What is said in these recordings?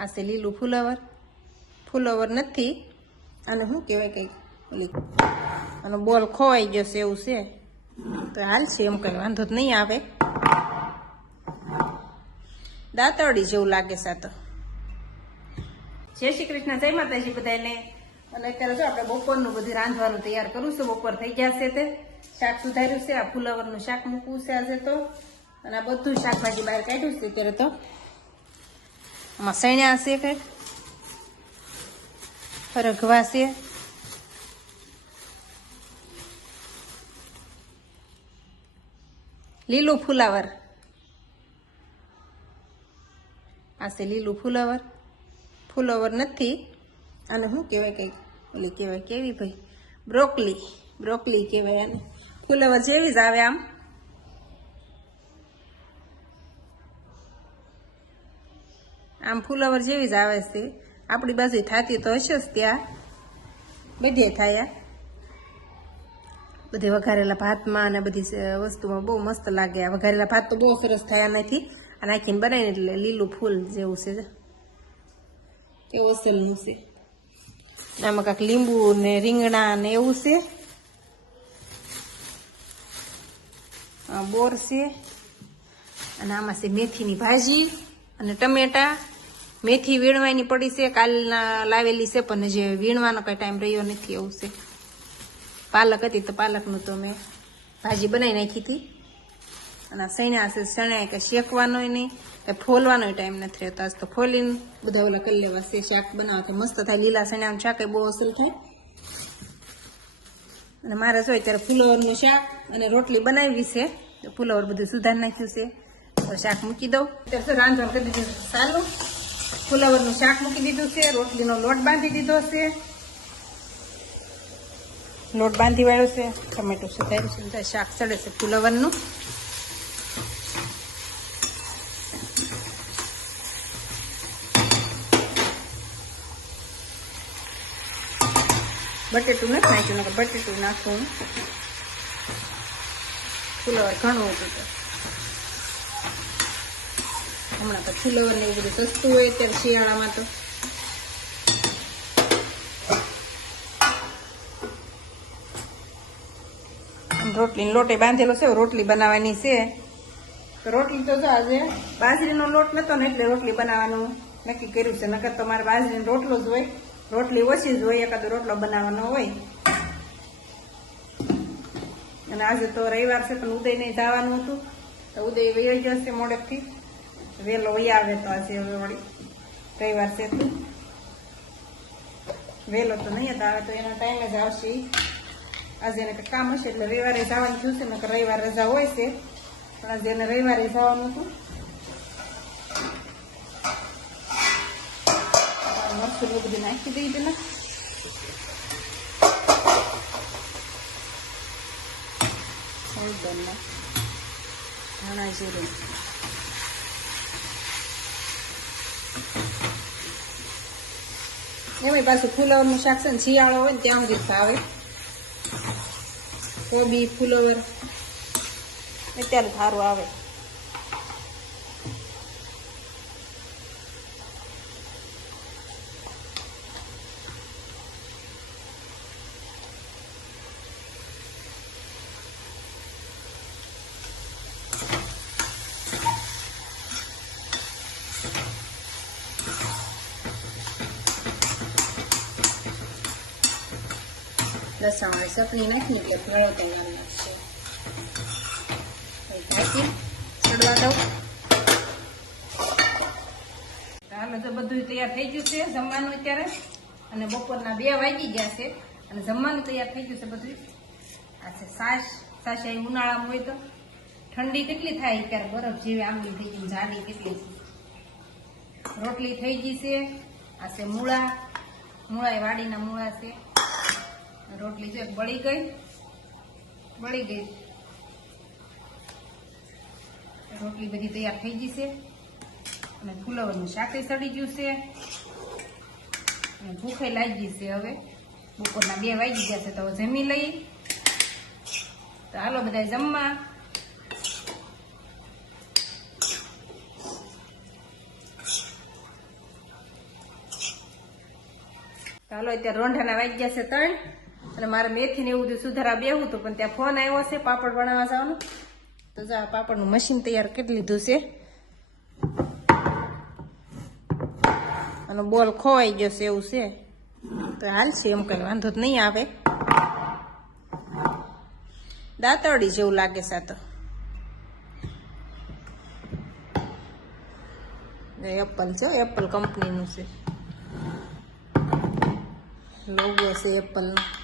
આ છે લીલું ફુલાવર. ફુલાવર નથી. અને શું કહેવાય કંઈક? આનો બોલ ખોવાઈ ગયો છે એવું છે. તો હાલ છે એમ કંઈ વાંધો જ નહીં આવે. દાંતરડી જેવું લાગે છે તો. જય શ્રી કૃષ્ણ, જય માતાજી બધાને અને અત્યારે જો આપણે બપોરનું બધું રાંધવાનું તૈયાર કરવું છે, બપોર થઈ ગયા છે તે. શાક સુધાર્યું છે, આ ફુલાવરનું શાક મૂકવું છે આજે તો. અને આ બધું શાકભાજી બહાર કાઢ્યું છે અત્યારે તો. આમાં હશે કે રઘવા છે લીલું ફુલાવર. આ છે લીલું ફુલાવર. ફુલાવર નથી. આને શું કહેવાય કંઈક? ઓલી કહેવાય કેવી ભાઈ? બ્રોકલી. બ્રોકલી કહેવાય અને ફુલાવર જેવી જ આવે આમ. આમ ફૂલાવર જેવી જ આવે છે. આપણી બાજુ થતી તો હશે જ ત્યાં. બધે થયા. બધે વઘારેલા ભાતમાં અને બધી વસ્તુમાં બહુ મસ્ત લાગે. વઘારેલા ભાત તો બહુ સરસ થયા નથી. અને આખીને બનાવીને એટલે લીલું ફૂલ જેવું છે. એ ઓસલનું છે. આમાં કાંઈક લીંબુ ને રીંગણા ને એવું છે. બોર છે. અને આમાં છે મેથીની ભાજી અને ટમેટા. મેથી વીણવાની પડી છે, કાલના લાવેલી છે, પણ જે વીણવાનો કઈ ટાઈમ રહ્યો નથી એવું છે. પાલક હતી તો પાલકનું તો મેં ભાજી બનાવી નાખી હતી. અને શણ્યા છે સણ્યા કે શેકવાનો નહીં કે ફોલવાનો ટાઈમ નથી રહેતો. આજ તો ફોલીને બધા ઓલા કરી લેવા છે, શાક બનાવવા મસ્ત થાય. લીલા સણ્યાનું શાક બહુ અસલ થાય. અને મારે જોઈએ ત્યારે ફુલાવરનું શાક અને રોટલી બનાવી છે, તો ફુલાવર બધું સુધારી નાખ્યું છે. તો શાક મૂકી દઉં. ત્યારે રાંધવાનું કરી દીધું સારું ફુલાવરનું શાક મૂકી દીધું છે, રોટલીનો લોટ બાંધી દીધો છે. લોટ બાંધી વાળ્યો છે, ટમેટું સુધાર્યું શાક ચડે છે ફુલાવરનું. બટેટું નથી નાખ્યું બટેટું નાખું. ફુલાવર ઘણું હતું હમણાં તો ફુલાવર ને એવું બધું સસ્તું હોય અત્યારે શિયાળામાં તો. રોટલી લોટે બાંધેલો છે રોટલી બનાવવાની છે. તો રોટલી તો જો આજે. બાજરીનો લોટ નતો ને એટલે રોટલી બનાવવાનું નક્કી કર્યું છે. નકર તો મારે બાજરીનો રોટલો જ હોય રોટલી ઓછી જ હોય એકાદો રોટલો બનાવવાનો હોય. અને આજે તો રવિવાર છે પણ ઉદયને જવાનું હતું. તો ઉદય વયો જશે મોડેકથી. વહેલો વહી આવે તો આજે હવે વળી રવિવાર છે તો વહેલો તો નહીં જ આવે તો એના ટાઈમે જ આવશે. આજે એને કામ હશે એટલે રવિવારે જવાનું થયું છે, નકર રવિવાર રજા હોય છે. પણ આજે એને રવિવારે જવાનું હતું. મરસું નાખી દઈ પેલા. હળદરના ધાણા જીરું. એમાંય પાછું ફુલાવરનું શાક છે શિયાળો હોય ને ત્યાં સુધી ભાવે કોબી, ફૂલવર. અત્યારે સારું આવે. લસણ વાળી ચટણી નાખી એટલે ભેળો તૈયાર નાખશે ઢાંકી ચડવા દઉં હાલો, તો બધું તૈયાર થઈ ગયું છે, જમવાનું અત્યારે. અને બપોરના બે વાગી ગયા છે. અને જમવાનું તૈયાર થઈ ગયું છે બધું આ છે સાસ. સાસ અહીં ઉનાળામાં હોય તો ઠંડી કેટલી થાય ત્યારે બરફ જેવી આંબલી થઈ ગઈ, જાડી કેટલી. રોટલી થઈ ગઈ છે. આ છે મૂળા. મૂળા એ વાડીના મૂળા છે. રોટલી છે. બળી ગઈ? બળી ગઈ. રોટલી બધી તૈયાર થઈ ગઈ છે. અને ફુલાવરનું શાકે સડી ગયું છે. અને ભૂખે લાગી છે હવે. બપોરના બે વાગી ગયા છે તો જમી લઈ તો હાલો બધા જમવા. ચાલો અત્યારે રોંઢાના વાગ્યા છે ત્રણ. અને મારે મેથી ને એવું બધું સુધારા બેવું હતું પણ ત્યાં ફોન આવ્યો છે પાપડ બનાવવા જવાનું. તો જા, પાપડનું મશીન તૈયાર કરી લીધું છે. અને બોલ ખોવાઈ ગયો છે એવું છે. તો હાલશે એમ કઈ વાંધો જ નહીં આવે. દાંતરડી જેવું લાગે છે તો. એપલ છે, એપલ કંપનીનું છે. લોગો છે એપલનો.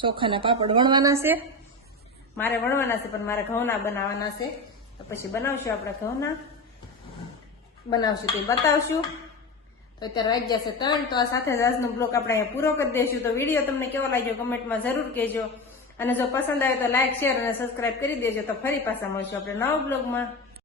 ચોખાના પાપડ વણવાના છે. મારે વણવાના છે, પણ મારે ઘઉંના બનાવવાના છે. તો પછી બનાવશું આપણે ઘઉંના. બનાવશું તે બતાવશું. તો અત્યારે વાગ્યા છે ત્રણ, તો આ સાથે જ બ્લોક આપણે અહીંયા પૂરો કરી દઈશું. તો વીડિયો તમને કેવો લાગ્યો કમેન્ટમાં જરૂર કહેજો. અને જો પસંદ આવે તો લાઇક શેર અને સબસ્ક્રાઇબ કરી દેજો. તો ફરી પાછા મળશું આપણે નવા બ્લોગમાં.